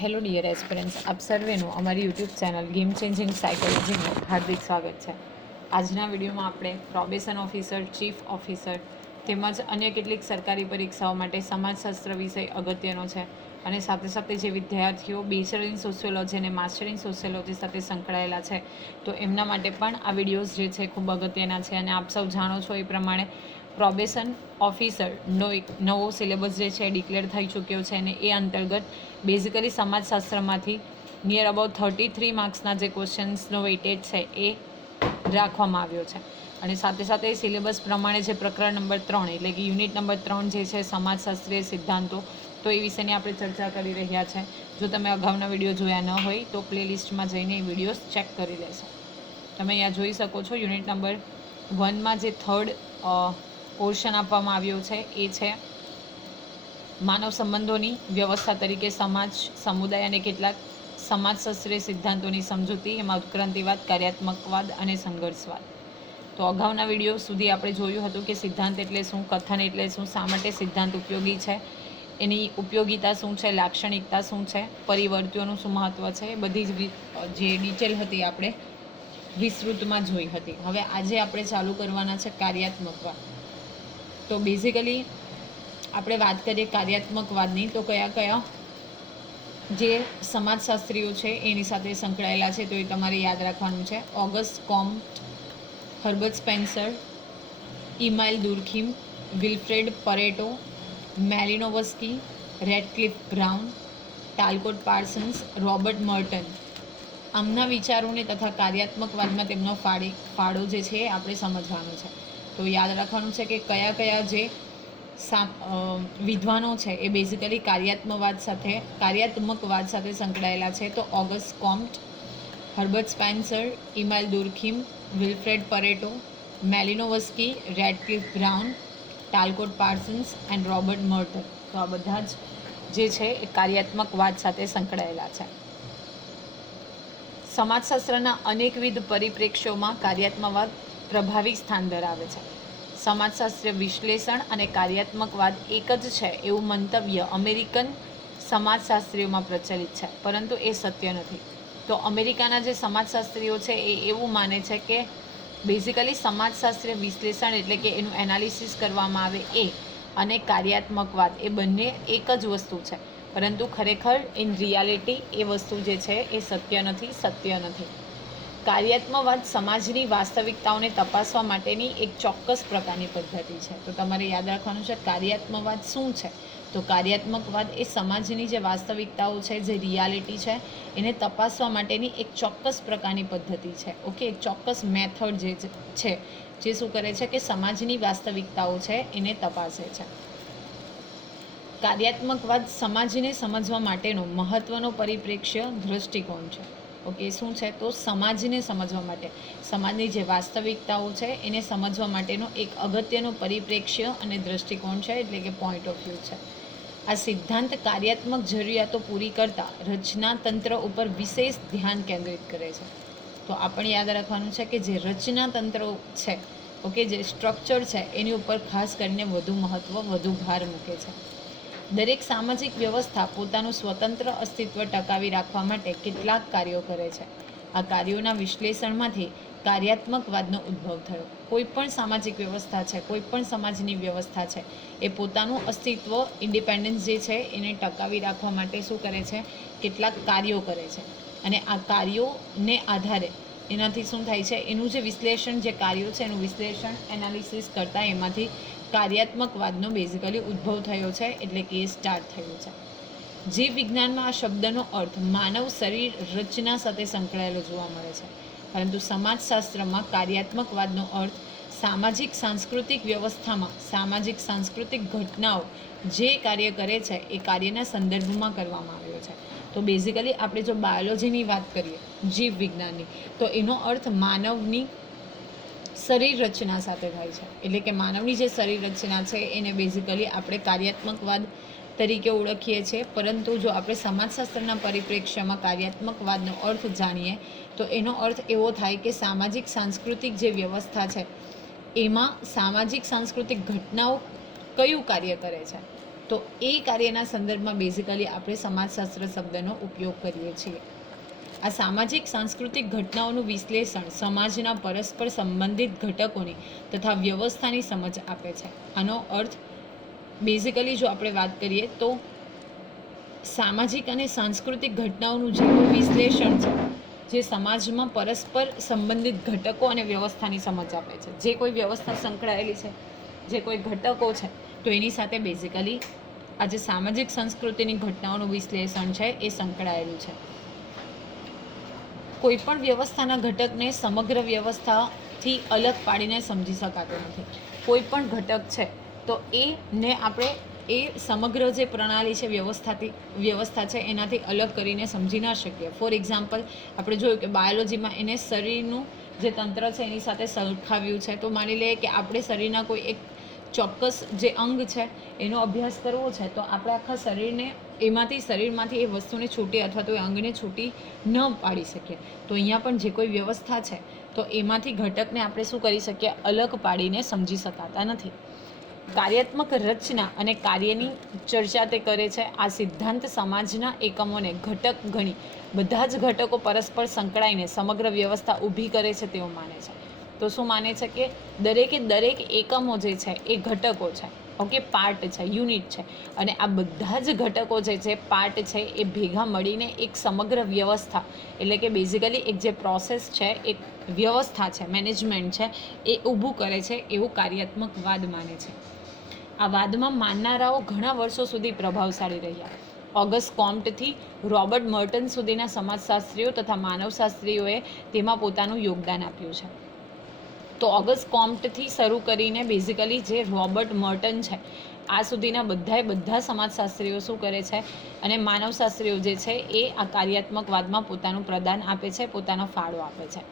Hello dear aspirants આપ સર્વેનું અમારી યુટ્યુબ ચેનલ ગેમ ચેન્જિંગ સાયકોલોજીમાં હાર્દિક સ્વાગત છે. આજના વિડીયોમાં આપણે પ્રોબેશન ઓફિસર ચીફ ઓફિસર તેમજ અન્ય કેટલીક સરકારી પરીક્ષાઓ માટે સમાજશાસ્ત્ર વિષય અગત્યનો છે અને સાથે સાથે જે વિદ્યાર્થીઓ બેચલર ઇન સોશિયોલોજી અને માસ્ટર ઇન સોશિયોલોજી સાથે સંકળાયેલા છે, તો એમના માટે પણ આ વિડીયોઝ જે છે ખૂબ અગત્યના છે અને આપ સૌ જાણો છો એ પ્રમાણે પ્રોબેશન ઓફિસરનો એક નવો સિલેબસ જે છે, ડિક્લેર થઈ ચૂક્યો છે અને એ અંતર્ગત બેઝિકલી સમાજશાસ્ત્રમાંથી નિયર અબાઉટ થર્ટી થ્રી માર્ક્સના જે ક્વેશ્ચન્સનો વેઇટેજ છે, એ રાખવામાં આવ્યો છે. અને સાથે સાથે સિલેબસ પ્રમાણે જે પ્રકરણ નંબર ત્રણ એટલે કે યુનિટ નંબર ત્રણ જે છે, સમાજશાસ્ત્રીય સિદ્ધાંતો, તો એ વિશેની આપણે ચર્ચા કરી રહ્યા છે. જો તમે અગાઉના વીડિયો જોયા ન હોય, તો પ્લેલિસ્ટમાં જઈને એ વિડીયોઝ ચેક કરી લેશો. તમે અહીંયા જોઈ શકો છો, યુનિટ નંબર વનમાં જે થર્ડ પોર્શન આપવામાં આવ્યો છે, એ છે માનવ સંબંધોની વ્યવસ્થા તરીકે સમાજ, સમુદાય અને કેટલાક સમાજશાસ્ત્રીય સિદ્ધાંતોની સમજૂતી, એમાં ઉત્ક્રાંતિવાદ, કાર્યાત્મકવાદ અને સંઘર્ષવાદ. તો અગાઉના વીડિયો સુધી આપણે જોયું હતું કે સિદ્ધાંત એટલે શું, કથન એટલે શું, શા માટે સિદ્ધાંત ઉપયોગી છે, એની ઉપયોગિતા શું છે, લાક્ષણિકતા શું છે પરિવર્તિઓનું શું મહત્ત્વ છે, એ બધી જ જે ડિટેલ હતી આપણે વિસ્તૃતમાં જોઈ હતી. હવે આજે આપણે ચાલુ કરવાના છે કાર્યાત્મકવાદ. તો બેઝિકલી આપણે વાત કરીએ કાર્યાત્મકવાદની, તો કયા કયા? જે સમાજશાસ્ત્રીઓ છે, એની સાથે સંકળાયેલા છે, તો એ તમારે યાદ રાખવાનું છે. August Comte Herbert Spencer Emile Durkheim, Wilfred Pareto, Malinowski, Radcliffe Brown, Talcott Parsons, Robert Merton. આમના વિચારોને તથા કાર્યાત્મકવાદમાં તેમનો ફાળે ફાળો જે છે આપણે સમજવાનો છે. તો યાદ રાખવાનું છે કે કયા કયા જે વિદ્વાનો છે એ બેઝિકલી કાર્યાત્મવાદ સાથે, કાર્યાત્મકવાદ સાથે સંકળાયેલા છે. તો August Comte, Herbert Spencer Emile Durkheim, Wilfred Pareto, Malinowski, Radcliffe Brown, Talcott Parsons and Robert Merton તો આ બધા જ જે છે એ કાર્યાત્મકવાદ સાથે સંકળાયેલા છે. સમાજશાસ્ત્રના અનેકવિધ પરિપ્રેક્ષ્યોમાં કાર્યાત્મકવાદ પ્રભાવી સ્થાન ધરાવે છે. સમાજશાસ્ત્રીય વિશ્લેષણ અને કાર્યાત્મકવાદ એક જ છે એવું મંતવ્ય અમેરિકન સમાજશાસ્ત્રીઓમાં પ્રચલિત છે, પરંતુ એ સત્ય નથી. તો અમેરિકાના જે સમાજશાસ્ત્રીઓ છે એ એવું માને છે કે બેઝિકલી સમાજશાસ્ત્રીય વિશ્લેષણ એટલે કે એનું એનાલિસિસ કરવામાં આવે એ અને કાર્યાત્મકવાદ એ બંને એક જ વસ્તુ છે. પરંતુ ખરેખર ઇન રિયાલિટી એ વસ્તુ જે છે એ સત્ય નથી સત્ય નથી. કાર્યાત્મકવાદ સમાજની વાસ્તવિકતાઓને તપાસવા માટેની એક ચોક્કસ પ્રકારની પદ્ધતિ છે. તો તમારે યાદ રાખવાનું છે કાર્યાત્મકવાદ શું છે? તો કાર્યાત્મકવાદ એ સમાજની જે વાસ્તવિકતાઓ છે, જે રિયાલિટી છે, એને તપાસવા માટેની એક ચોક્કસ પ્રકારની પદ્ધતિ છે. ઓકે, એક ચોક્કસ મેથડ જે છે જે શું કરે છે કે સમાજની વાસ્તવિકતાઓ છે, એને તપાસે છે. કાર્યાત્મકવાદ સમાજને સમજવા માટેનો મહત્વનો પરિપ્રેક્ષ્ય દૃષ્ટિકોણ છે. ઓકે, શું છે? તો સમાજને સમજવા માટે. સમાજની જે વાસ્તવિકતાઓ છે, એને સમજવા માટેનો એક અગત્યનો પરિપ્રેક્ષ્ય અને દૃષ્ટિકોણ છે, એટલે કે પોઈન્ટ ઓફ વ્યૂ છે. આ સિદ્ધાંત કાર્યાત્મક જરૂરિયાતો પૂરી કરતા રચના તંત્ર ઉપર વિશેષ ધ્યાન કેન્દ્રિત કરે છે. તો આપણે યાદ રાખવાનું છે કે જે રચના તંત્રો છે, ઓકે, જે સ્ટ્રક્ચર છે, એની ઉપર ખાસ કરીને વધુ મહત્ત્વ વધુ ભાર મૂકે છે. દરેક સામાજિક વ્યવસ્થા પોતાનું સ્વતંત્ર અસ્તિત્વ ટકાવી રાખવા માટે કેટલાક કાર્યો કરે છે. આ કાર્યોના વિશ્લેષણમાંથી કાર્યાત્મકવાદનો ઉદ્ભવ થયો. કોઈ પણ સામાજિક વ્યવસ્થા છે, કોઈ પણ સમાજની વ્યવસ્થા છે, એ પોતાનું અસ્તિત્વ, ઇન્ડિપેન્ડન્સ જે છે, એને ટકાવી રાખવા માટે શું કરે છે? કેટલાક કાર્યો કરે છે. અને આ કાર્યોને આધારે એનાથી શું થાય છે? એનું જે વિશ્લેષણ જે કાર્યો છે, એનું વિશ્લેષણ એનાલિસિસ કરતાં એમાંથી કાર્યાત્મકવાદનો બેઝિકલી ઉદ્ભવ થયો છે એટલે કે સ્ટાર્ટ થયો છે. જીવ વિજ્ઞાનમાં આ શબ્દનો અર્થ માનવ શરીર રચના સાથે સંકળાયેલો જોવા મળે છે. પરંતુ સમાજશાસ્ત્રમાં કાર્યાત્મકવાદનો અર્થ સામાજિક સાંસ્કૃતિક વ્યવસ્થામાં સામાજિક સાંસ્કૃતિક ઘટનાઓ જે કાર્ય કરે છે એ કાર્યના સંદર્ભમાં કરવામાં આવ્યો છે. તો બેઝિકલી આપણે જો બાયોલોજીની વાત કરીએ જીવ વિજ્ઞાનની તો એનો અર્થ માનવની શરીર રચના સાથે થાય છે. એટલે કે માનવની જે શરીર રચના છે, એને બેઝિકલી આપણે કાર્યાત્મકવાદ તરીકે ઓળખીએ છીએ. પરંતુ જો આપણે સમાજશાસ્ત્રના પરિપ્રેક્ષ્યમાં કાર્યાત્મકવાદનો અર્થ જાણીએ, તો એનો અર્થ એવો થાય કે સામાજિક સાંસ્કૃતિક જે વ્યવસ્થા છે, એમાં સામાજિક સાંસ્કૃતિક ઘટનાઓ કયું કાર્ય કરે છે? તો એ કાર્યના સંદર્ભમાં બેઝિકલી આપણે સમાજશાસ્ત્ર શબ્દનો ઉપયોગ કરીએ છીએ. આ સામાજિક, સાંસ્કૃતિક ઘટનાઓનું વિશ્લેષણ સમાજના પરસ્પર સંબંધિત ઘટકોની તથા વ્યવસ્થાની સમજ આપે છે. આનો અર્થ બેઝિકલી જો આપણે વાત કરીએ તો સામાજિક અને સાંસ્કૃતિક ઘટનાઓનું જે વિશ્લેષણ છે, જે સમાજમાં પરસ્પર સંબંધિત ઘટકો અને વ્યવસ્થાની સમજ આપે છે. જે કોઈ વ્યવસ્થા સંકળાયેલી છે, જે કોઈ ઘટકો છે, તો એની સાથે બેઝિકલી આ જે સામાજિક, સંસ્કૃતિની ઘટનાઓનું વિશ્લેષણ છે, એ સંકળાયેલું છે. કોઈ પણ વ્યવસ્થાના ઘટકને સમગ્ર વ્યવસ્થાથી અલગ પાડીને સમજી શકાતો નથી. કોઈ પણ ઘટક છે, તો એને આપણે એ સમગ્ર જે પ્રણાલી છે વ્યવસ્થાથી, વ્યવસ્થા છે, એનાથી અલગ કરીને સમજી ના શકીએ. ફોર એક્ઝામ્પલ આપણે જોયું કે બાયોલોજીમાં એને શરીરનું જે તંત્ર છે, એની સાથે સરખાવ્યું છે, તો માની લઈએ કે આપણે શરીરના કોઈ એક ચોક્કસ જે અંગ છે, એનો અભ્યાસ કરવો છે, તો આપણે આખા શરીરને એમાંથી શરીરમાંથી એ વસ્તુને છૂટી અથવા તો એ અંગને છૂટી ન પાડી શકીએ. તો અહીંયા પણ જે કોઈ વ્યવસ્થા છે, તો એમાંથી ઘટકને આપણે શું કરી શકીએ? અલગ પાડીને સમજી શકાતા નથી. કાર્યાત્મક રચના અને કાર્યની ચર્ચા તે કરે છે. આ સિદ્ધાંત સમાજના એકમોને ઘટક ગણી. બધા જ ઘટકો પરસ્પર સંકળાઈને સમગ્ર વ્યવસ્થા ઊભી કરે છે તેવું માને છે. તો શું માને છે કે દરેકે દરેક એકમો જે છે એ ઘટકો છે. ઓકે પાર્ટ છે યુનિટ છે. અને આ બધા જ ઘટકો જે છે પાર્ટ છે, એ ભેગા મળીને એક સમગ્ર વ્યવસ્થા, એટલે કે બેઝિકલી એક જે પ્રોસેસ છે, એક વ્યવસ્થા છે મેનેજમેન્ટ છે, એ ઊભું કરે છે, એવું કાર્યાત્મક વાદ માને છે. આ વાદમાં માનનારાઓ ઘણા વર્ષો સુધી પ્રભાવશાળી રહ્યા. ઓગસ્ટ કોમ્ટથી રોબર્ટ મર્ટન સુધીના સમાજશાસ્ત્રીઓ તથા માનવશાસ્ત્રીઓએ તેમાં પોતાનું યોગદાન આપ્યું છે. તો ઓગસ્ટ કોમ્પ્ટથી શરૂ કરીને બેઝિકલી જે રોબર્ટ મર્ટન છે, આ સુધીના બધાએ બધા સમાજશાસ્ત્રીઓ શું કરે છે અને માનવશાસ્ત્રીઓ જે છે એ આ કાર્યાત્મકવાદમાં પોતાનું પ્રદાન આપે છે, પોતાનો ફાળો આપે છે.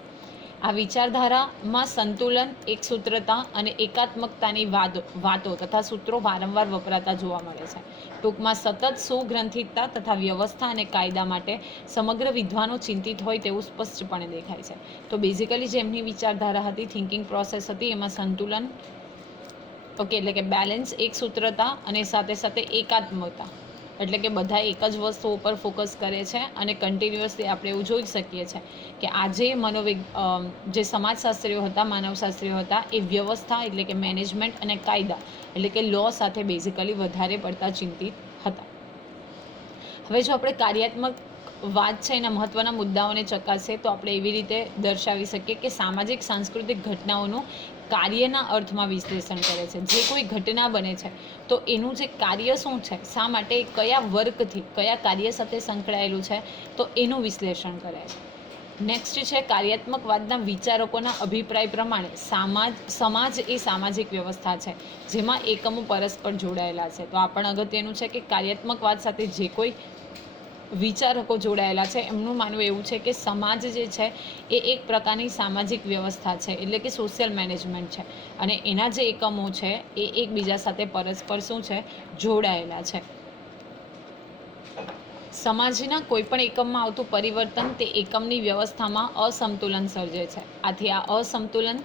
આ વિચારધારામાં સંતુલન, એકસૂત્રતા અને એકાત્મકતાની વાદો વાતો તથા સૂત્રો વારંવાર વપરાતા જોવા મળે છે. ટૂંકમાં સતત સુગ્રંથિતતા તથા વ્યવસ્થા અને કાયદા માટે સમગ્ર વિદ્વાનો ચિંતિત હોય તેવું સ્પષ્ટપણે દેખાય છે. તો બેઝિકલી જે એમની વિચારધારા હતી થિંકિંગ પ્રોસેસ હતી, એમાં સંતુલન ઓકે એટલે કે બેલેન્સ એકસૂત્રતા અને સાથે સાથે એકાત્મકતા. એટલે કે બધા એક જ વસ્તુ ઉપર ફોકસ કરે છે અને કન્ટિન્યુઅસલી આપણે એવું જોઈ શકીએ છીએ કે આજે મનોવિગ જે સમાજશાસ્ત્રીઓ હતા, માનવશાસ્ત્રીઓ હતા, એ વ્યવસ્થા એટલે કે મેનેજમેન્ટ અને કાયદા એટલે કે લો સાથે બેઝિકલી વધારે પડતા ચિંતિત હતા. હવે જો આપણે કાર્યાત્મક વાત છે એના મહત્ત્વના મુદ્દાઓને ચકાસીએ તો આપણે એવી રીતે દર્શાવી શકીએ કે સામાજિક, સાંસ્કૃતિક ઘટનાઓનું કાર્યના અર્થમાં વિશ્લેષણ કરે છે, જે કોઈ ઘટના બને છે, તો એનું જે કાર્ય શું છે, શા માટે, કયા વર્ગથી, કયા કાર્ય સાથે સંકળાયેલું છે, તો એનું વિશ્લેષણ કરે છે. નેક્સ્ટ છે કાર્યાત્મકવાદના વિચારકોના અભિપ્રાય પ્રમાણે સમાજ સમાજ એ સામાજિક વ્યવસ્થા છે, જેમાં એકમો પરસ્પર જોડાયેલા છે. તો આ પણ અગત્યનું છે કે કાર્યાત્મકવાદ સાથે જે કોઈ વિચારકો જોડાયેલા છે. એમનું માનવું એવું છે કે સમાજ જે છે એ એક પ્રકારની સામાજિક વ્યવસ્થા છે, એટલે કે સોશિયલ મેનેજમેન્ટ છે. અને એના જે એકમો છે એ એકબીજા સાથે પરસ્પર શું છે? જોડાયેલા છે. સમાજના કોઈપણ એકમમાં આવતું પરિવર્તન તે એકમની વ્યવસ્થામાં અસંતુલન સર્જે છે. આથી આ અસંતુલન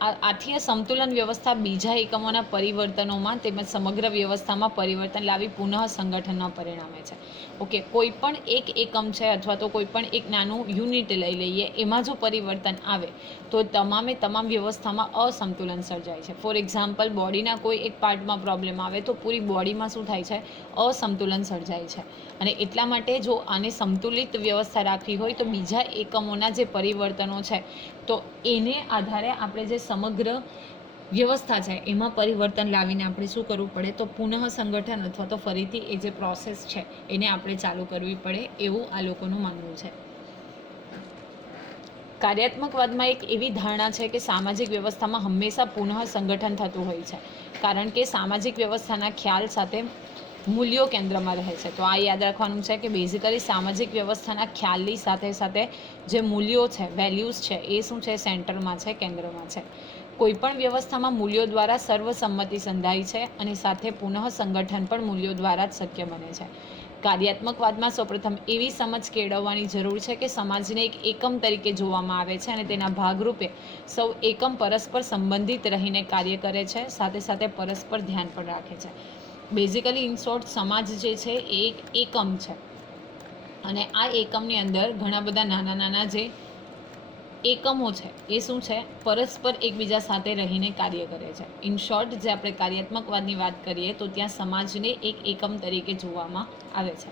આથી સંતુલન વ્યવસ્થા બીજા એકમોના પરિવર્તનોમાં તેમજ સમગ્ર વ્યવસ્થામાં પરિવર્તન લાવી પુનઃ સંગઠનના પરિણામે છે. ઓકે, કોઈ પણ એક એકમ છે અથવા તો કોઈ પણ એક નાનું યુનિટ લઈ લઈએ, એમાં જો પરિવર્તન આવે, તો તમામે તમામ વ્યવસ્થામાં અસંતુલન સર્જાય છે. ફોર એક્ઝામ્પલ બોડીના કોઈ એક પાર્ટમાં પ્રોબ્લેમ આવે, તો પૂરી બોડીમાં શું થાય છે? અસંતુલન સર્જાય છે. અને એટલા માટે જો આને સંતુલિત વ્યવસ્થા રાખવી હોય, તો બીજા એકમોના જે પરિવર્તનો છે, તો એને આધારે આપણે જે સમગ્ર વ્યવસ્થા છે, એમાં પરિવર્તન લાવીને આપણે શું કરવું પડે તો પુનઃ સંગઠન અથવા તો ફરીથી એ જે પ્રોસેસ છે, એને આપણે ચાલુ કરવી પડે એવું આ લોકોનું માનવું છે. કાર્યાત્મકવાદમાં એક એવી ધારણા છે કે સામાજિક વ્યવસ્થામાં હંમેશા પુનઃ સંગઠન થતું હોય છે, કારણ કે સામાજિક વ્યવસ્થાના ખ્યાલ સાથે મૂલ્યો કેન્દ્રમાં રહે છે. તો આ યાદ રાખવાનું છે કે બેઝિકલી સામાજિક વ્યવસ્થાના ખ્યાલની સાથે સાથે જે મૂલ્યો છે વેલ્યુઝ છે, એ શું છે સેન્ટરમાં છે, કેન્દ્રમાં છે. કોઈપણ વ્યવસ્થામાં મૂલ્યો દ્વારા સર્વસંમતિ સંધાય છે અને સાથે પુનઃ સંગઠન પણ મૂલ્યો દ્વારા જ શક્ય બને છે. કાર્યાત્મકવાદમાં સૌપ્રથમ એવી સમજ કેળવવાની જરૂર છે કે સમાજને એક એકમ તરીકે જોવામાં આવે છે અને તેના ભાગરૂપે સૌ એકમ પરસ્પર સંબંધિત રહીને કાર્ય કરે છે, સાથે સાથે પરસ્પર ધ્યાન પણ રાખે છે. બેઝિકલી ઇન શોર્ટ સમાજ જે છે એ એક એકમ છે. અને આ એકમની અંદર ઘણા બધા નાના નાના જે એકમો છે. એ શું છે? પરસ્પર એકબીજા સાથે રહીને કાર્ય કરે છે. ઇન શોર્ટ જે આપણે કાર્યાત્મકવાદની વાત કરીએ, તો ત્યાં સમાજને એક એકમ તરીકે જોવામાં આવે છે.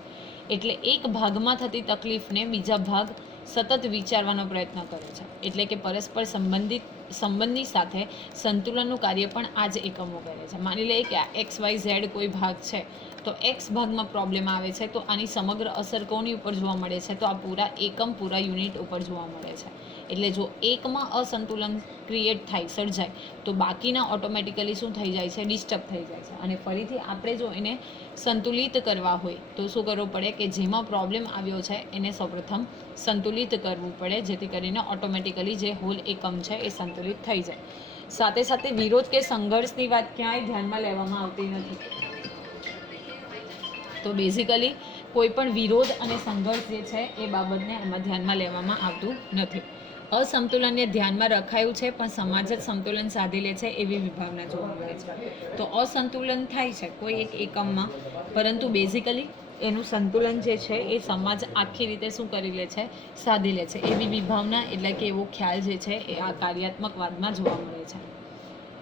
એટલે એક ભાગમાં થતી તકલીફને બીજા ભાગ સતત વિચારવાનો પ્રયત્ન કરે છે. એટલે કે પરસ્પર સંબંધિત, સંબંધની સાથે સંતુલનનું કાર્ય પણ આ જ એકમો કરે છે. માની લઈએ કે આ એક્સ વાય ઝેડ કોઈ ભાગ છે. તો એક્સ ભાગમાં પ્રોબ્લેમ આવે છે, તો આની સમગ્ર અસર કોની ઉપર જોવા મળે છે? તો આ પૂરા એકમ, પૂરા યુનિટ ઉપર જોવા મળે છે. એટલે જો એકમાં અસંતુલન ક્રિએટ થાય, સર્જાય, તો બાકીના ઓટોમેટિકલી શું થઈ જાય છે? ડિસ્ટર્બ થઈ જાય છે. અને ફરીથી આપણે જો એને સંતુલિત કરવા હોય, તો શું કરવું પડે કે જેમાં પ્રોબ્લેમ આવ્યો છે, એને સૌપ્રથમ સંતુલિત કરવું પડે, જેથી કરીને ઓટોમેટિકલી જે હોલ એકમ છે, એ સંતુલિત થઈ જાય. સાથે સાથે વિરોધ કે સંઘર્ષની વાત ક્યાંય ધ્યાનમાં લેવામાં આવતી નથી. તો બેઝિકલી કોઈ પણ વિરોધ અને સંઘર્ષ જે છે એ બાબતને એમાં ધ્યાનમાં લેવામાં આવતું નથી. અસંતુલનને ધ્યાનમાં રખાયું છે, પણ સમાજ જ સંતુલન સાધી લે છે એવી વિભાવના જોવા મળે છે. તો અસંતુલન થાય છે કોઈ એક એકમમાં, પરંતુ બેઝિકલી એનું સંતુલન જે છે એ સમાજ આખી રીતે શું કરી લે છે, સાધી લે છે. એવી વિભાવના એટલે કે એવો ખ્યાલ જે છે એ આ કાર્યાત્મકવાદમાં જોવા મળે છે.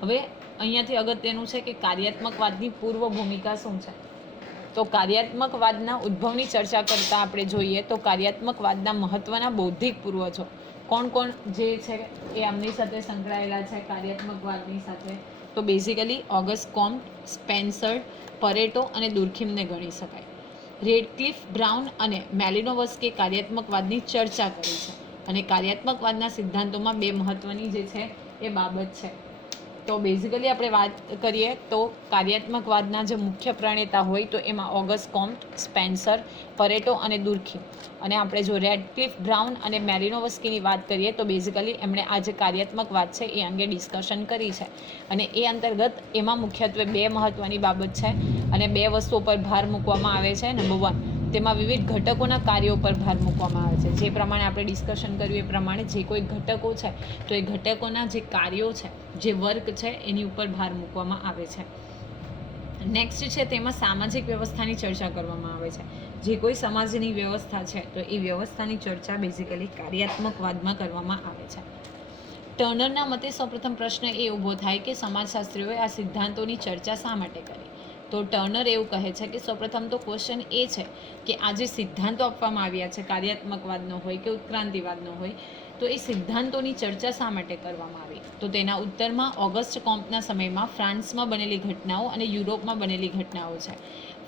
હવે અહીંયાથી અગત્યનું છે કે કાર્યાત્મકવાદની પૂર્વ ભૂમિકા શું છે? તો કાર્યાત્મકવાદના ઉદ્ભવની ચર્ચા કરતાં આપણે જોઈએ તો કાર્યાત્મકવાદના મહત્ત્વના બૌદ્ધિક પૂર્વજો કોણ કોણ જે છે એ આમની સાથે સંકળાયેલા છે કાર્યાત્મકવાદની સાથે? તો basically August Comte Spencer Pareto અને દુર્ખીમને ગણી શકાય. રેડક્લિફ બ્રાઉન અને મેલિનોવસ્કે કાર્યાત્મકવાદની ચર્ચા કરી છે. અને કાર્યાત્મકવાદના સિદ્ધાંતોમાં બે મહત્ત્વની જે છે એ બાબત છે. તો બેઝિકલી આપણે વાત કરીએ તો કાર્યાત્મકવાદના જે મુખ્ય પ્રણેતા હોય તો એમાં ઓગસ્ટ કોમ્ટ, સ્પેન્સર, પરેટો અને દુર્ખી. અને આપણે જો રેડક્લિફ બ્રાઉન અને મેરિનોવસ્કીની વાત કરીએ તો બેઝિકલી એમણે આ જે કાર્યાત્મકવાદ છે એ અંગે ડિસ્કશન કરી છે. અને એ અંતર્ગત એમાં મુખ્યત્વે બે મહત્ત્વની બાબત છે અને બે વસ્તુઓ પર ભાર મૂકવામાં આવે છે. નંબર વન તેમાં વિવિધ ઘટકોના કાર્યો પર ભાર મૂકવામાં આવે છે. જે પ્રમાણે આપણે ડિસ્કશન કર્યું, એ પ્રમાણે જે કોઈ ઘટકો છે, તો એ ઘટકોના જે કાર્યો છે, જે વર્ક છે, એની ઉપર ભાર મૂકવામાં આવે છે. નેક્સ્ટ છે, તેમાં સામાજિક વ્યવસ્થાની ચર્ચા કરવામાં આવે છે. જે કોઈ સમાજની વ્યવસ્થા છે, તો એ વ્યવસ્થાની ચર્ચા બેઝિકલી કાર્યાત્મકવાદમાં કરવામાં આવે છે. ટર્નરના મતે સૌપ્રથમ પ્રશ્ન એ ઊભો થાય કે સમાજશાસ્ત્રીઓએ આ સિદ્ધાંતોની ચર્ચા શા માટે કરી? તો ટર્નર એવું કહે છે કે સૌપ્રથમ તો ક્વેશ્ચન એ છે કે આ જે સિદ્ધાંતો આપવામાં આવ્યા છે, કાર્યાત્મકવાદનો હોય કે ઉત્ક્રાંતિવાદનો હોય, તો એ સિદ્ધાંતોની ચર્ચા શા માટે કરવામાં આવી? તો તેના ઉત્તરમાં ઓગસ્ટ કોમ્પના સમયમાં ફ્રાન્સમાં બનેલી ઘટનાઓ અને યુરોપમાં બનેલી ઘટનાઓ છે.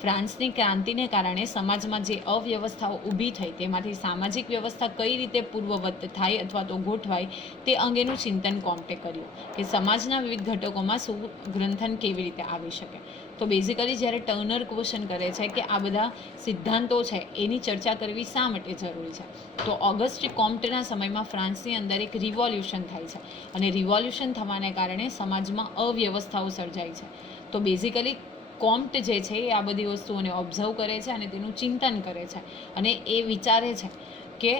ફ્રાન્સની ક્રાંતિને કારણે સમાજમાં જે અવ્યવસ્થાઓ ઊભી થઈ, તેમાંથી સામાજિક વ્યવસ્થા કઈ રીતે પૂર્વવત થાય અથવા તો ગોઠવાય, તે અંગેનું ચિંતન કોમ્પે કર્યું કે સમાજના વિવિધ ઘટકોમાં સુગ્રંથન કેવી રીતે આવી શકે? તો બેઝિકલી જ્યારે ટર્નર ક્વેશ્ચન કરે છે કે આ બધા સિદ્ધાંતો છે, એની ચર્ચા કરવી શા માટે જરૂરી છે? તો ઓગસ્ટ કોમ્ટના સમયમાં ફ્રાન્સની અંદર એક રિવોલ્યુશન થાય છે અને રિવોલ્યુશન થવાને કારણે સમાજમાં અવ્યવસ્થાઓ સર્જાય છે. તો બેઝિકલી કોમ્પ્ટ જે છે એ આ બધી વસ્તુઓને ઓબ્ઝર્વ કરે છે અને તેનું ચિંતન કરે છે અને એ વિચારે છે કે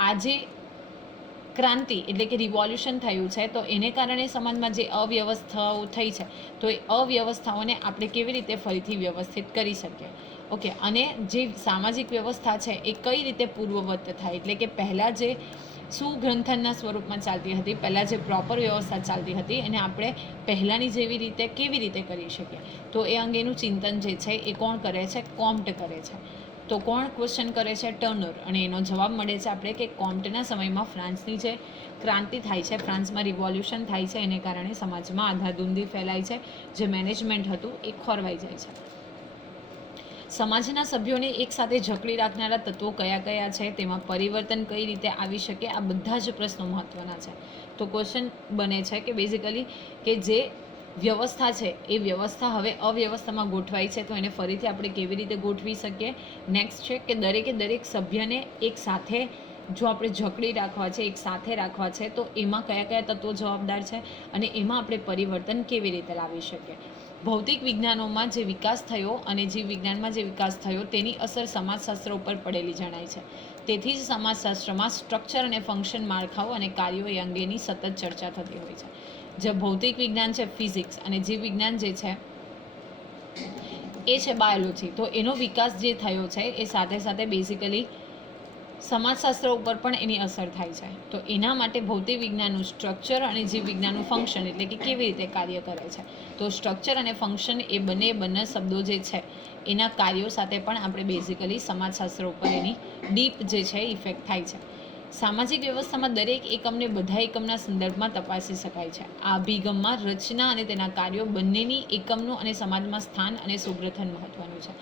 આજે ક્રાંતિ એટલે કે રિવોલ્યુશન થયું છે, તો એને કારણે સમાજમાં જે અવ્યવસ્થાઓ થઈ છે, તો એ અવ્યવસ્થાઓને આપણે કેવી રીતે ફરીથી વ્યવસ્થિત કરી શકીએ? ઓકે, અને જે સામાજિક વ્યવસ્થા છે, એ કઈ રીતે પૂર્વવત થાય? એટલે કે પહેલાં જે સુગ્રંથનના સ્વરૂપમાં ચાલતી હતી, પહેલાં જે પ્રોપર વ્યવસ્થા ચાલતી હતી, એને આપણે પહેલાંની જેવી રીતે કેવી રીતે કરી શકીએ? તો એ અંગેનું ચિંતન જે છે, એ કોણ કરે છે? કોમ્પ્ટ કરે છે. તો કોણ ક્વેશ્ચન કરે છે? ટર્નર અને એનો જવાબ મળે છે આપણે કે કોમ્ટના સમયમાં ફ્રાન્સની જે ક્રાંતિ થાય છે, ફ્રાન્સમાં રિવોલ્યુશન થાય છે, એને કારણે સમાજમાં આધાધૂંધી ફેલાય છે, જે મેનેજમેન્ટ હતું, એ ખોરવાઈ જાય છે. સમાજના સભ્યોને એકસાથે જકડી રાખનારા તત્વો કયા કયા છે? તેમાં પરિવર્તન કઈ રીતે આવી શકે? આ બધા જ પ્રશ્નો મહત્ત્વના છે. તો ક્વેશ્ચન બને છે કે બેઝિકલી કે જે વ્યવસ્થા છે, એ વ્યવસ્થા હવે અવ્યવસ્થામાં ગોઠવાઈ છે, તો એને ફરીથી આપણે કેવી રીતે ગોઠવી શકીએ? નેક્સ્ટ છે કે દરેકે દરેક સભ્યને એક સાથે જો આપણે જકડી રાખવા છે, એક સાથે રાખવા છે, તો એમાં કયા કયા તત્વો જવાબદાર છે અને એમાં આપણે પરિવર્તન કેવી રીતે લાવી શકીએ? ભૌતિક વિજ્ઞાનોમાં જે વિકાસ થયો અને જીવ વિજ્ઞાનમાં જે વિકાસ થયો, તેની અસર સમાજશાસ્ત્ર ઉપર પડેલી જણાય છે. તેથી જ સમાજશાસ્ત્રમાં સ્ટ્રક્ચર અને ફંક્શન માળખાઓ અને કાર્યો એ અંગેની સતત ચર્ચા થતી હોય છે. જે ભૌતિક વિજ્ઞાન છે, ફિઝિક્સ, અને જીવ વિજ્ઞાન જે છે, એ છે બાયોલોજી. તો એનો વિકાસ જે થયો છે, એ સાથે સાથે બેઝિકલી સમાજશાસ્ત્ર ઉપર પણ એની અસર થાય છે. તો એના માટે ભૌતિક વિજ્ઞાનનું સ્ટ્રક્ચર અને જીવ વિજ્ઞાનનું ફંક્શન એટલે કે કેવી રીતે કાર્ય કરે છે. તો સ્ટ્રક્ચર અને ફંક્શન એ બંને બંને શબ્દો જે છે, એના કાર્યો સાથે પણ આપણે બેઝિકલી સમાજશાસ્ત્ર ઉપર એની ડીપ જે છે ઇફેક્ટ થાય છે. સામાજિક વ્યવસ્થામાં દરેક એકમને બધા એકમના સંદર્ભમાં તપાસી શકાય છે. આ અભિગમમાં રચના અને તેના કાર્યો બંનેની એકમનું અને સમાજમાં સ્થાન અને સુગ્રથન મહત્વનું છે.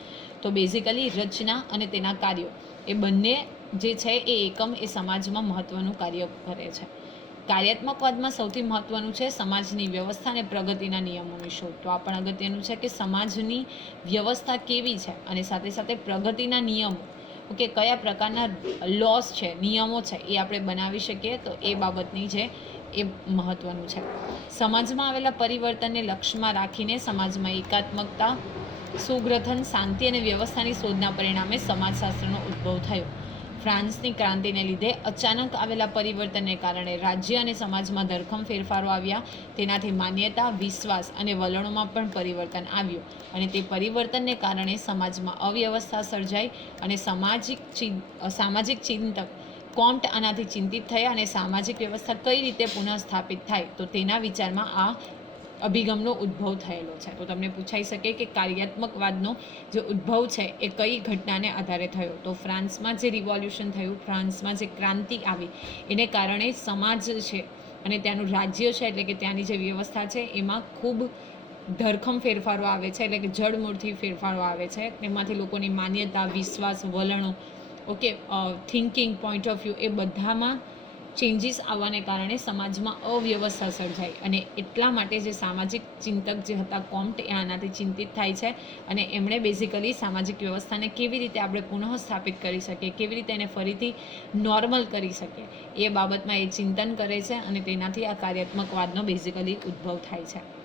તો બેઝિકલી રચના અને તેના કાર્યો, એ બંને જે છે એ એકમ એ સમાજમાં મહત્વનું કાર્ય કરે છે. કાર્યાત્મકવાદમાં સૌથી મહત્વનું છે સમાજની વ્યવસ્થા અને પ્રગતિના નિયમોની શોધ. તો આ પણ અગત્યનું છે કે સમાજની વ્યવસ્થા કેવી છે અને સાથે સાથે પ્રગતિના નિયમો ઓકે કયા પ્રકારના લોસ છે, નિયમો છે એ આપણે બનાવી શકીએ, તો એ બાબતની જે એ મહત્વનું છે. સમાજમાં આવેલા પરિવર્તનને લક્ષ્યમાં રાખીને સમાજમાં એકાત્મકતા, સુગ્રથન, શાંતિ અને વ્યવસ્થાની શોધના પરિણામે સમાજશાસ્ત્રનો ઉદ્ભવ થયો. ફ્રાન્સની ક્રાંતિને લીધે અચાનક આવેલા પરિવર્તનને કારણે રાજ્ય અને સમાજમાં ધરખમ ફેરફારો આવ્યા. તેનાથી માન્યતા, વિશ્વાસ અને વલણોમાં પણ પરિવર્તન આવ્યું અને તે પરિવર્તનને કારણે સમાજમાં અવ્યવસ્થા સર્જાઈ અને સામાજિક સામાજિક ચિંતક કોમ્ટ આનાથી ચિંતિત થયા અને સામાજિક વ્યવસ્થા કઈ રીતે પુનઃસ્થાપિત થાય તો તેના વિચારમાં આ અભિગમનો ઉદ્ભવ થયેલો છે. તો તમને પૂછાઈ શકે કે કાર્યાત્મકવાદનો જે ઉદ્ભવ છે, એ કઈ ઘટનાને આધારે થયો? તો ફ્રાન્સમાં જે રિવોલ્યુશન થયું, ફ્રાન્સમાં જે ક્રાંતિ આવી, એને કારણે સમાજ છે અને ત્યાંનું રાજ્ય છે, એટલે કે ત્યાંની જે વ્યવસ્થા છે, એમાં ખૂબ ધરખમ ફેરફારો આવે છે, એટલે કે જડમૂળથી ફેરફારો આવે છે. એમાંથી લોકોની માન્યતા, વિશ્વાસ, વલણો okay thinking point of view એ બધામાં ચેન્જીસ આવવાને કારણે સમાજમાં અવ્યવસ્થા સર્જાઈ અને એટલા માટે જે સામાજિક ચિંતક જે હતા કોમ્ટ એ આનાથી ચિંતિત થાય છે અને એમણે બેઝિકલી સામાજિક વ્યવસ્થાને કેવી રીતે આપણે પુનઃ સ્થાપિત કરી શકીએ, કેવી રીતે એને ફરીથી નોર્મલ કરી શકીએ, એ બાબતમાં એ ચિંતન કરે છે અને તેનાથી આ કાર્યાત્મકવાદનો બેઝિકલી ઉદ્ભવ થાય છે.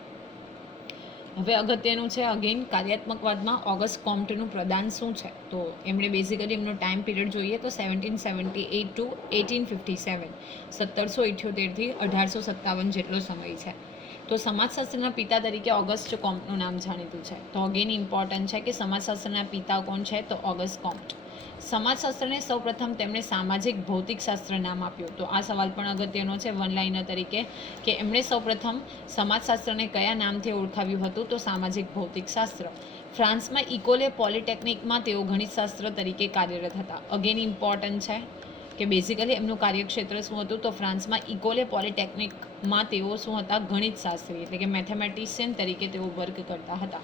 હવે અગત્યનું છે અગેન કાર્યાત્મકવાદમાં ઓગસ્ટ કોમ્ટનું પ્રદાન શું છે? તો એમણે બેઝિકલી એમનો ટાઈમ પીરિયડ જોઈએ તો seventeen seventy eight to eighteen fifty seven સત્તરસો ઇઠ્યોતેરથી અઢારસો સત્તાવન જેટલો સમય છે. તો સમાજશાસ્ત્રના પિતા તરીકે ઓગસ્ટ કોમ્પનું નામ જાણીતું છે. તો અગેન ઇમ્પોર્ટન્ટ છે કે સમાજશાસ્ત્રના પિતા કોણ છે? તો ઓગસ્ટ કોમ્ટ. સમાજશાસ્ત્રને સૌપ્રથમ તેમણે સામાજિક ભૌતિકશાસ્ત્ર નામ આપ્યું. તો આ સવાલ પણ અગત્યનો છે વન લાઇનર તરીકે, કે એમણે સૌપ્રથમ સમાજશાસ્ત્રને કયા નામથી ઓળખાવ્યું હતું? તો સામાજિક ભૌતિકશાસ્ત્ર. ફ્રાન્સમાં ઇકોલે પોલિટેકનિકમાં તેઓ ગણિતશાસ્ત્ર તરીકે કાર્યરત હતા. અગેન ઇમ્પોર્ટન્ટ છે. કે બેઝિકલી એમનું કાર્યક્ષેત્ર શું હતું તો ફ્રાન્સમાં ઇકોલે પોલિટેકનિકમાં તેઓ શું હતા? ગણિત શાસ્ત્રી એટલે કે મેથેમેટિશિયન તરીકે તેઓ વર્ક કરતા હતા.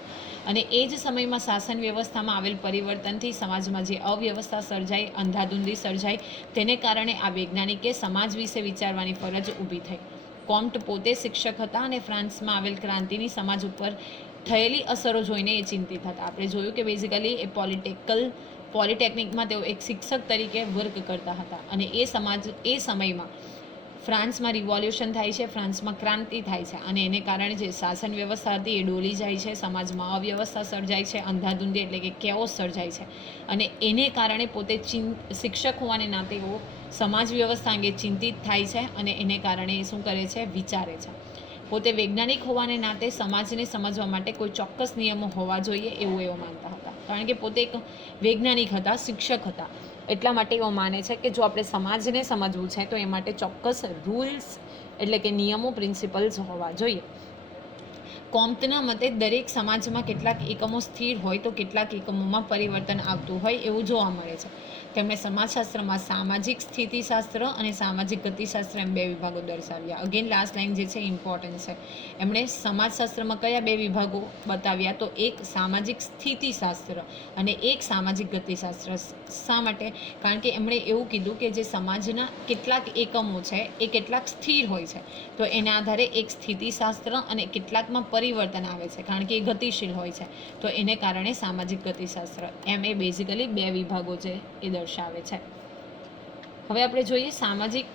અને એ જ સમયમાં શાસન વ્યવસ્થામાં આવેલ પરિવર્તનથી સમાજમાં જે અવ્યવસ્થા સર્જાઈ, અંધાધૂંધી સર્જાઈ, તેને કારણે આ વૈજ્ઞાનિકે સમાજ વિશે વિચારવાની ફરજ ઊભી થઈ. કોમ્ટ પોતે શિક્ષક હતા અને ફ્રાન્સમાં આવેલ ક્રાંતિની સમાજ ઉપર થયેલી અસરો જોઈને એ ચિંતિત હતા. આપણે જોયું કે બેઝિકલી એ પોલિટેકલ પોલિટેકનિકમાં તેઓ એક શિક્ષક તરીકે વર્ક કરતા હતા અને એ સમાજ, એ સમયમાં ફ્રાન્સમાં રિવોલ્યુશન થાય છે, ફ્રાન્સમાં ક્રાંતિ થાય છે અને એને કારણે જે શાસન વ્યવસ્થા હતી એ ડોલી જાય છે, સમાજમાં અવ્યવસ્થા સર્જાય છે, અંધાધૂંધી એટલે કે કેઓસ સર્જાય છે અને એને કારણે પોતે ચિં, શિક્ષક હોવાને નાતે એવો સમાજ વ્યવસ્થા અંગે ચિંતિત થાય છે અને એને કારણે એ શું કરે છે, વિચારે છે. પોતે વૈજ્ઞાનિક હોવાને નાતે સમાજને સમજવા માટે કોઈ ચોક્કસ નિયમો હોવા જોઈએ એવું એવો માનતા હતા. કારણ કે પોતે એક વૈજ્ઞાનિક હતા, શિક્ષક હતા. એટલા માટે એવો માને છે કે જો આપણે સમાજને સમજવું છે, તો એ માટે ચોક્કસ રૂલ્સ એટલે કે નિયમો પ્રિન્સિપલ્સ હોવા જોઈએ. કોમ્પના મતે દરેક સમાજમાં કેટલાક એકમો સ્થિર હોય તો કેટલાક એકમોમાં પરિવર્તન આવતું હોય એવું જોવા મળે છે. તેમણે સમાજશાસ્ત્રમાં સામાજિક સ્થિતિશાસ્ત્ર અને સામાજિક ગતિશાસ્ત્ર એમ બે વિભાગો દર્શાવ્યા. અગેન લાસ્ટ લાઇન જે છે ઇમ્પોર્ટન્ટ છે. એમણે સમાજશાસ્ત્રમાં કયા બે વિભાગો બતાવ્યા? તો એક સામાજિક સ્થિતિશાસ્ત્ર અને એક સામાજિક ગતિશાસ્ત્ર. શા માટે? કારણ કે એમણે એવું કીધું કે જે સમાજના કેટલાક એકમો છે, એ કેટલાક સ્થિર હોય છે. તો એના આધારે એક સ્થિતિશાસ્ત્ર અને કેટલાકમાં પરિવર્તન આવે છે, કારણ કે એ ગતિશીલ હોય છે. તો એને કારણે સામાજિક ગતિશાસ્ત્ર. એમ એ બેઝિકલી બે વિભાગો છે, એ દર્શાવે છે. હવે આપણે જોઈએ સામાજિક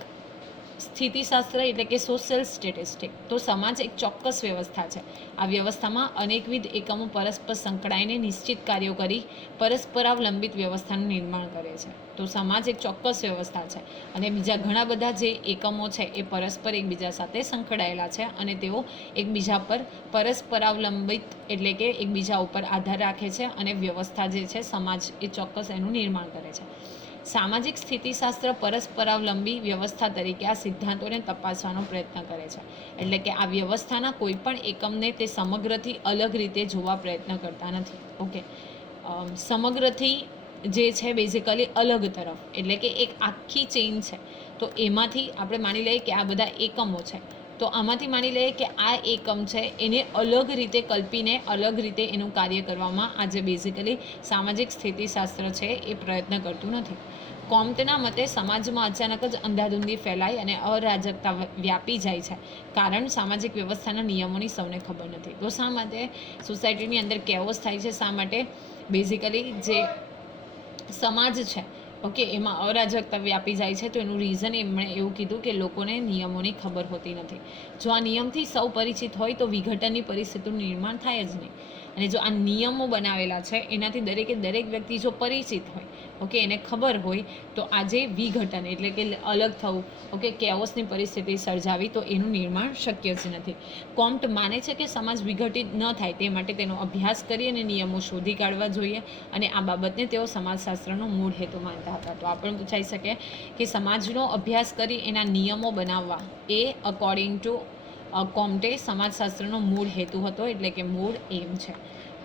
સ્થિતિશાસ્ત્ર એટલે કે સોશિયલ સ્ટેટિસ્ટિક તો સમાજ એક ચોક્કસ વ્યવસ્થા છે. આ વ્યવસ્થામાં અનેકવિધ એકમો પરસ્પર સંકળાઈને નિશ્ચિત કાર્યો કરી પરસ્પરાવલંબિત વ્યવસ્થાનું નિર્માણ કરે છે. તો સમાજ એક ચોક્કસ વ્યવસ્થા છે. અને બીજા ઘણા બધા જે એકમો છે એ પરસ્પર એકબીજા સાથે સંકળાયેલા છે અને તેઓ એકબીજા પર પરસ્પરાવલંબિત એટલે કે એકબીજા ઉપર આધાર રાખે છે અને વ્યવસ્થા જે છે સમાજ એ ચોક્કસ એનું નિર્માણ કરે છે. સામાજિક સ્થિતિશાસ્ત્ર પરસ્પરાવલંબી વ્યવસ્થા તરીકે આ સિદ્ધાંતોને તપાસવાનો પ્રયત્ન કરે છે. એટલે કે આ વ્યવસ્થાના કોઈ પણ એકમને તે સમગ્રથી અલગ રીતે જોવા પ્રયત્ન કરતા નથી. ઓકે. સમગ્રથી જે છે બેઝિકલી અલગ તરફ. એટલે કે એક આખી ચેઇન છે. તો એમાંથી આપણે માની લઈએ કે આ બધા એકમો છે. તો આમાંથી માની લઈએ કે આ એકમ છે એને અલગ રીતે કલ્પીને અલગ રીતે એનું કાર્ય કરવામાં આજે બેઝિકલી સામાજિક સ્થિતિશાસ્ત્ર છે એ પ્રયત્ન કરતું નથી. કોમ્ટના મતે સમાજમાં અચાનક જ અંધાધૂંધી ફેલાય અને અરાજકતા વ્યાપી જાય છે. કારણ સામાજિક વ્યવસ્થાના નિયમોની સૌને ખબર નથી. તો શા માટે સોસાયટીની અંદર કેવોસ થાય છે? શા માટે? બેઝિકલી જે સમાજ છે ઓકે એમાં અરાજકતા વ્યાપી જાય છે, તો એનું રીઝન એમણે એવું કીધું કે લોકોને નિયમોની ખબર હોતી નથી. જો આ નિયમથી સૌ પરિચિત હોય તો વિઘટનની પરિસ્થિતિનું નિર્માણ થાય જ નહીં. અને જો આ નિયમો બનાવેલા છે, એનાથી દરેકે દરેક વ્યક્તિ જો પરિચિત હોય, ઓકે, એને ખબર હોય, તો આજે વિઘટન એટલે કે અલગ થવું, ઓકે, કેઓસની પરિસ્થિતિ સર્જાવી તો એનું નિર્માણ શક્ય જ નથી. કોમ્ટ માને છે કે સમાજ વિઘટિત ન થાય તે માટે તેનો અભ્યાસ કરી અને નિયમો શોધી કાઢવા જોઈએ અને આ બાબતને તેઓ સમાજશાસ્ત્રનો મૂળ હેતુ માનતા હતા. તો આ પણ પૂછાઈ શકે કે સમાજનો અભ્યાસ કરી એના નિયમો બનાવવા એ અકોર્ડિંગ ટુ કોમ્ટે સમાજશાસ્ત્રનો મૂળ હેતુ હતો, એટલે કે મૂળ એમ છે.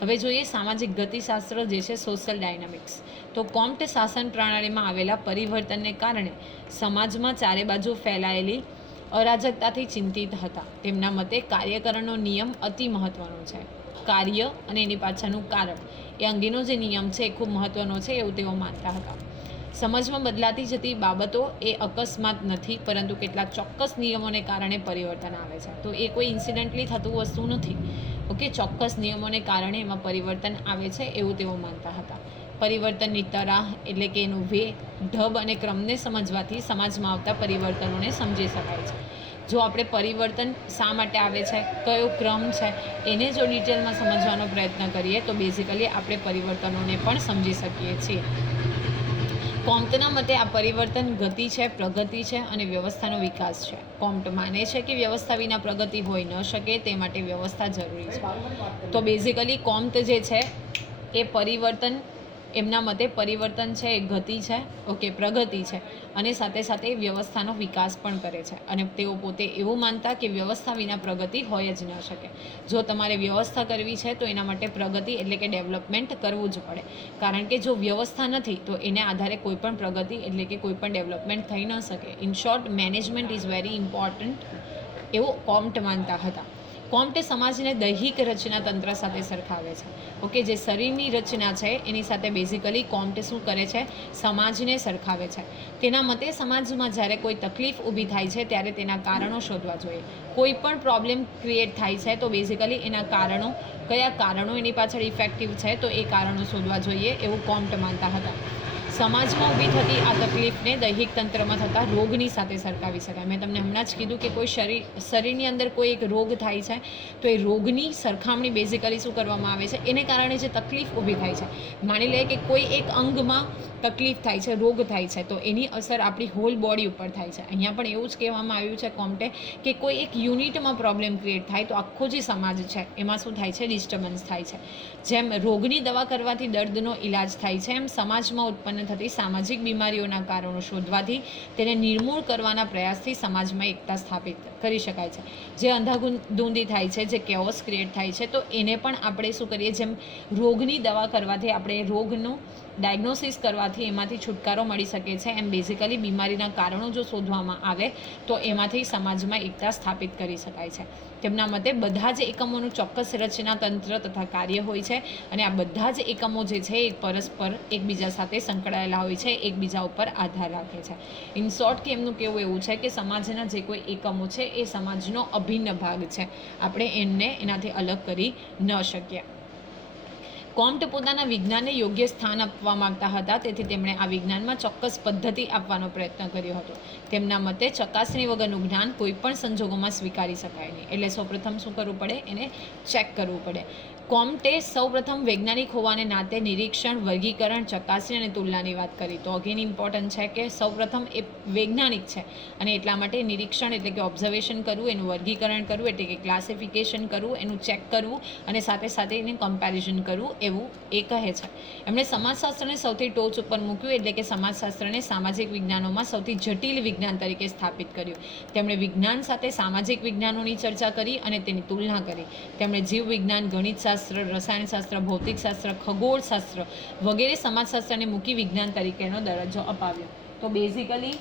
હવે જોઈએ સામાજિક ગતિશાસ્ત્ર, જે છે સોશિયલ ડાયનામિક્સ તો કોમ્ટ શાસન પ્રણાલીમાં આવેલા પરિવર્તનને કારણે સમાજમાં ચારે બાજુ ફેલાયેલી અરાજકતાથી ચિંતિત હતા. તેમના મતે કાર્યકરણનો નિયમ અતિ મહત્વનો છે. કાર્ય અને એની પાછળનું કારણ. એ અંગેનો જે નિયમ છે એ ખૂબ મહત્વનો છે એવું તેઓ માનતા હતા. સમજમાં બદલાતી જતી બાબતો એ અકસ્માત નથી, પરંતુ કેટલાક ચોક્કસ નિયમોને કારણે પરિવર્તન આવે છે. તો એ કોઈ ઇન્સિડન્ટલી થતું વસ્તુ નથી. ઓકે, ચોક્કસ નિયમોને કારણે એમાં પરિવર્તન આવે છે એવું તેઓ માનતા હતા. પરિવર્તનની તરાહ એટલે કે એનું વે ઢબ અને ક્રમને સમજવાથી સમાજમાં આવતા પરિવર્તનોને સમજી શકાય છે. જો આપણે પરિવર્તન શા માટે આવે છે, કયો ક્રમ છે, એને જો ડિટેલમાં સમજવાનો પ્રયત્ન કરીએ તો બેઝિકલી આપણે પરિવર્તનોને પણ સમજી શકીએ છીએ. કોમ્ટના મતે આ પરિવર્તન ગતિ છે, પ્રગતિ છે અને વ્યવસ્થાનો વિકાસ છે. કોમ્ટ માને છે કે વ્યવસ્થા વિના પ્રગતિ હોઈ ન શકે તે માટે વ્યવસ્થા જરૂરી છે. તો બેઝિકલી કોમ્ટ જે છે એ પરિવર્તન એમના મતે પરિવર્તન છે એ ગતિ છે, ઓકે, પ્રગતિ છે અને સાથે સાથે વ્યવસ્થાનો વિકાસ પણ કરે છે. અને તેઓ પોતે એવું માનતા કે વ્યવસ્થા વિના પ્રગતિ હોય જ ન શકે. જો તમારે વ્યવસ્થા કરવી છે, તો એના માટે પ્રગતિ એટલે કે ડેવલપમેન્ટ કરવું જ પડે. કારણ કે જો વ્યવસ્થા નથી, તો એને આધારે કોઈ પણ પ્રગતિ એટલે કે કોઈ પણ ડેવલપમેન્ટ થઈ ન શકે. In short management is very important એવું કોમ્ટ માનતા હતા. કોમ્ટે સમાજને દૈહિક રચના તંત્ર સાથે સરખાવે છે. ઓકે, જે શરીરની રચના છે, એની સાથે બેઝિકલી કોમ્ટે શું કરે છે? સમાજને સરખાવે છે. તેના મતે સમાજમાં જ્યારે કોઈ તકલીફ ઊભી થાય છે, ત્યારે તેના કારણો શોધવા જોઈએ. કોઈ પણ પ્રોબ્લેમ ક્રિએટ થાય છે, તો બેઝિકલી એના કારણો, કયા કારણો એની પાછળ ઇફેક્ટિવ છે, તો એ કારણો શોધવા જોઈએ, એવું કોમ્ટ માનતા હતા. સમાજમાં ઊભી થતી આ તકલીફને દૈહિક તંત્રમાં થતા રોગની સાથે સરખાવી શકાય. મેં તમને હમણાં જ કીધું કે કોઈ શરીર, શરીરની અંદર કોઈ એક રોગ થાય છે, તો એ રોગની સરખામણી બેઝિકલી શું કરવામાં આવે છે? એને કારણે જે તકલીફ ઊભી થાય છે. માની લઈએ કે કોઈ એક અંગમાં તકલીફ થાય છે, રોગ થાય છે, તો એની અસર આપણી હોલ બોડી ઉપર થાય છે. અહીંયા પણ એવું જ કહેવામાં આવ્યું છે કોમ્ટે કે કોઈ એક યુનિટમાં પ્રોબ્લેમ ક્રિએટ થાય તો આખો જે સમાજ છે, એમાં શું થાય છે? ડિસ્ટર્બન્સ થાય છે. જેમ રોગની દવા કરવાથી દર્દનો ઈલાજ થાય છે, એમ સમાજમાં ઉત્પન્ન થતી સામાજિક બીમારીઓના કારણો શોધવાથી તેને નિર્મૂળ કરવાના પ્રયાસથી સમાજમાં એકતા સ્થાપિત કરી શકાય છે. જે અંધાધૂંધી થાય છે, જે કેઓસ ક્રિએટ થાય છે, તો એને પણ આપણે શું કરીએ? જેમ રોગની દવા કરવાથી આપણે રોગનું ડાયગ્નોસિસ કરવાથી એમાંથી છુટકારો મળી શકે છે એમ બેઝિકલી બીમારીના કારણો જો શોધવામાં આવે તો એમાંથી સમાજમાં એકતા સ્થાપિત કરી શકાય છે. તેમના મતે બધા જ એકમોનું ચોક્કસ રચના તંત્ર તથા કાર્ય હોય છે અને આ બધા જ એકમો જે છે એ પરસ્પર એકબીજા સાથે સંકળાયેલા હોય છે, એકબીજા ઉપર આધાર રાખે છે. ઇન શોર્ટ કે એમનું કેવું એવું છે કે સમાજના જે કોઈ એકમો છે એ સમાજનો અભિન્ન ભાગ છે. આપણે એમને એનાથી અલગ કરી ન શકીએ. કોમ્ટ પોતાના વિજ્ઞાનને યોગ્ય સ્થાન આપવા માંગતા હતા. તેથી તેમણે આ વિજ્ઞાનમાં ચોક્કસ પદ્ધતિ આપવાનો પ્રયત્ન કર્યો હતો. તેમના મતે ચકાસણી વગરનું જ્ઞાન કોઈપણ સંજોગોમાં સ્વીકારી શકાય નહીં. એટલે સૌપ્રથમ શું કરવું પડે? એને ચેક કરવું પડે. કોમ્ટે સૌપ્રથમ વૈજ્ઞાનિક હોવાને નાતે નિરીક્ષણ, વર્ગીકરણ, ચકાસણી અને તુલનાની વાત કરી. તો અગેન ઇમ્પોર્ટન્ટ છે કે સૌપ્રથમ એ વૈજ્ઞાનિક છે અને એટલા માટે નિરીક્ષણ એટલે કે ઓબ્ઝર્વેશન કરવું, એનું વર્ગીકરણ કરવું, એટલે કે ક્લાસિફિકેશન કરવું, એનું ચેક કરવું અને સાથે સાથે એને કમ્પેરિઝન કરવું એવું એ કહે છે. એમણે સમાજશાસ્ત્રને સૌથી ટોચ ઉપર મૂક્યું એટલે કે સમાજશાસ્ત્રને સામાજિક વિજ્ઞાનોમાં સૌથી જટિલ વિજ્ઞાન તરીકે સ્થાપિત કર્યું. તેમણે વિજ્ઞાન સાથે સામાજિક વિજ્ઞાનોની ચર્ચા કરી અને તેની તુલના કરી. તેમણે જીવવિજ્ઞાન, ગણિતશાસ્ત્ર, રસાયણશાસ્ત્ર, ભૌતિકશાસ્ત્ર, ખગોળશાસ્ત્ર વગેરે સમાજશાસ્ત્રને મૂકી વિજ્ઞાન તરીકેનો દરજ્જો અપાવ્યો. તો બેઝિકલી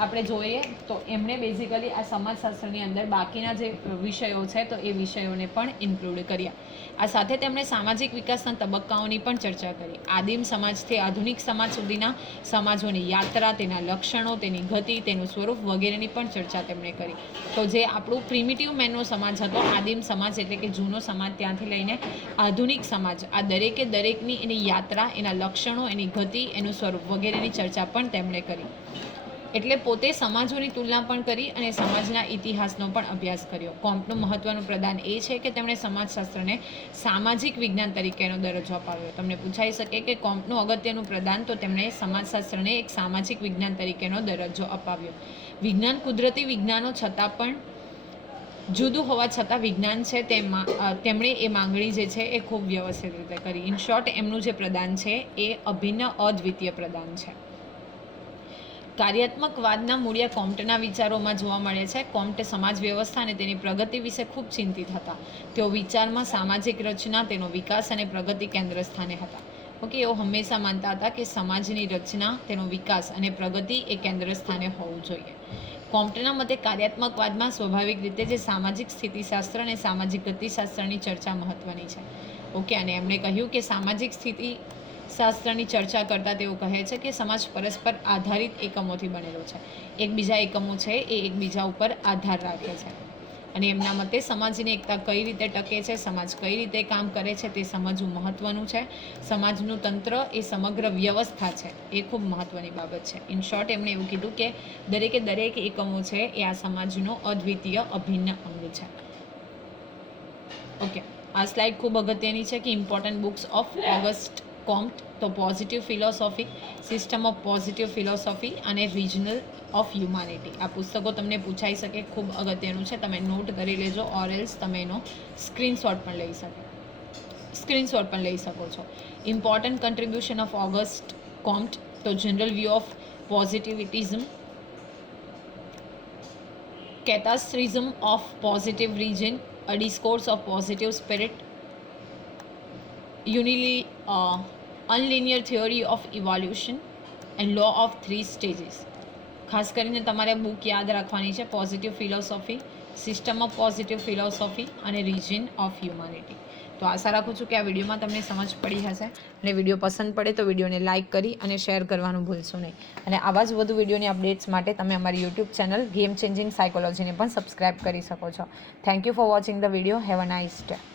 આપણે જોઈએ તો એમણે બેઝિકલી આ સમાજશાસ્ત્રની અંદર બાકીના જે વિષયો છે તો એ વિષયોને પણ ઇન્ક્લુડ કર્યા. આ સાથે તેમણે સામાજિક વિકાસના તબક્કાઓની પણ ચર્ચા કરી. આદિમ સમાજથી આધુનિક સમાજ સુધીના સમાજોની યાત્રા, તેના લક્ષણો, તેની ગતિ, તેનું સ્વરૂપ વગેરેની પણ ચર્ચા તેમણે કરી. તો જે આપણું પ્રિમિટિવ મેનનો સમાજ હતો, આદિમ સમાજ એટલે કે જૂનો સમાજ ત્યાંથી લઈને આધુનિક સમાજ, આ દરેકે દરેકની એની યાત્રા, એના લક્ષણો, એની ગતિ, એનું સ્વરૂપ વગેરેની ચર્ચા પણ તેમણે કરી. એટલે પોતે સમાજોની તુલના પણ કરી અને સમાજના ઇતિહાસનો પણ અભ્યાસ કર્યો. કોમ્પનું મહત્વનું પ્રદાન એ છે કે તેમણે સમાજશાસ્ત્રને સામાજિક વિજ્ઞાન તરીકેનો દરજ્જો અપાવ્યો. તમને પૂછાઈ શકે કે કોમ્પનું અગત્યનું પ્રદાન તો તેમણે સમાજશાસ્ત્રને એક સામાજિક વિજ્ઞાન તરીકેનો દરજ્જો અપાવ્યો. વિજ્ઞાન કુદરતી વિજ્ઞાનો છતાં પણ જુદું હોવા છતાં વિજ્ઞાન છે તેમાં તેમણે એ માંગણી જે છે એ ખૂબ વ્યવસ્થિત રીતે કરી. ઇન શોર્ટ, એમનું જે પ્રદાન છે એ અભિન્ન અદ્વિતીય પ્રદાન છે. કાર્યાત્મકવાદના મૂળિયા કોમ્ટના વિચારોમાં જોવા મળે છે. કોમ્ટે સમાજ વ્યવસ્થા અને તેની પ્રગતિ વિશે ખૂબ ચિંતિત હતા. તેઓ વિચારમાં સામાજિક રચના, તેનો વિકાસ અને પ્રગતિ કેન્દ્ર સ્થાને હતા. ઓકે, એઓ હંમેશા માનતા હતા કે સમાજની રચના, તેનો વિકાસ અને પ્રગતિ એ કેન્દ્ર સ્થાને હોવું જોઈએ. કોમ્પ્ટના મતે કાર્યાત્મકવાદમાં સ્વાભાવિક રીતે જે સામાજિક સ્થિતિશાસ્ત્ર અને સામાજિક ગતિશાસ્ત્રની ચર્ચા મહત્ત્વની છે. ઓકે, અને એમણે કહ્યું કે સામાજિક સ્થિતિ શાસ્ત્રની ચર્ચા કરતાં તેઓ કહે છે કે સમાજ પરસ્પર આધારિત એકમોથી બનેલો છે. એકબીજા એકમો છે એ એકબીજા ઉપર આધાર રાખે છે. અને એમના મતે સમાજની એકતા કઈ રીતે ટકે છે, સમાજ કઈ રીતે કામ કરે છે તે સમજવું મહત્વનું છે. સમાજનું તંત્ર એ સમગ્ર વ્યવસ્થા છે એ ખૂબ મહત્વની બાબત છે. ઇન શોર્ટ એમણે એવું કીધું કે દરેકે દરેક એકમો છે એ આ સમાજનો અદ્વિતીય અભિન્ન અંગ છે. ઓકે આ સ્લાઇડ ખૂબ અગત્યની છે કે important books of August Comte તો positive philosophy system of positive philosophy અને રિજનલ ઓફ હ્યુમાનિટી આ પુસ્તકો તમને પૂછાઈ શકે ખૂબ અગત્યનું છે. તમે નોટ કરી લેજો ઓર એલ્સ તમે એનો સ્ક્રીનશોટ પણ લઈ શકો. સ્ક્રીનશોટ પણ લઈ શકો છો. Important contribution of August Comte તો general view of positivism catechism of positive religion a discourse of positive spirit unili, uh, theory of evolution and law of three stages. ખાસ કરીને તમારે બુક યાદ રાખવાની છે positive philosophy system of positive philosophy અને religion of humanity તો આશા રાખું છું કે આ વિડીયોમાં તમને સમજ પડી હશે અને વીડિયો પસંદ પડે તો વિડીયોને લાઇક કરી અને શેર કરવાનું ભૂલશો નહીં. અને આવા જ વધુ વિડીયોની અપડેટ્સ માટે તમે અમારી યુટ્યુબ ચેનલ ગેમ ચેન્જિંગ સાયકોલોજીને પણ સબસ્ક્રાઇબ કરી શકો છો. Thank you for watching the video have a nice day